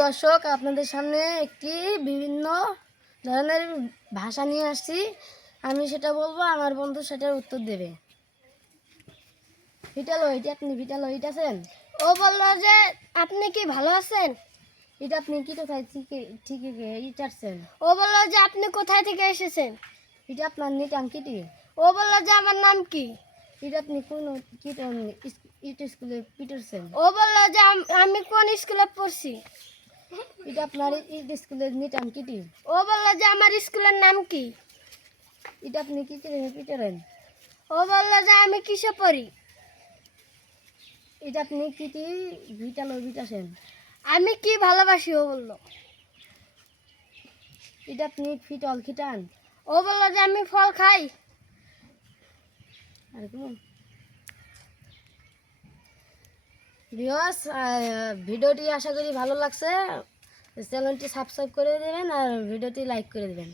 দর্শক, আপনাদের সামনে একটি বিভিন্ন ধরনের ভাষা নিয়ে আসছি। আমি সেটা বলবো, আমার বন্ধু সেটার উত্তর দেবে। ভিটালো এটা আপনি ভিটালো এটা আছেন। ও বললো যে আপনি কি ভালো আছেন। এটা আপনি কি কোথায় ঠিক ইটারছেন। ও বললো যে আপনি কোথায় থেকে এসেছেন। এটা আপনার নিটাম কিটি। ও বললো যে আমার নাম কি। এটা আপনি কোন কিটন ইট স্কুলে পিটারছেন। ও বললো যে আমি কোন স্কুলে পড়ছি। এটা আপনার ইট স্কুলের নিটাম কিটি। ও বললো যে আমার স্কুলের নাম কি। এটা আপনি কি পিটারেন। ও বললো যে আমি কিসে পড়ি। এটা আপনি কিটি ভিটালো ভিটাছেন। আমি কি ভালোবাসি। ও বললো। এটা আপনি ফিটল খিটান। ও বললো যে আমি ফল খাই। আর কেমন ভিউয়ার্স, ভিডিওটি আশা করি ভালো লাগছে। চ্যানেলটি সাবস্ক্রাইব করে দেবেন আর ভিডিওটি লাইক করে দেবেন।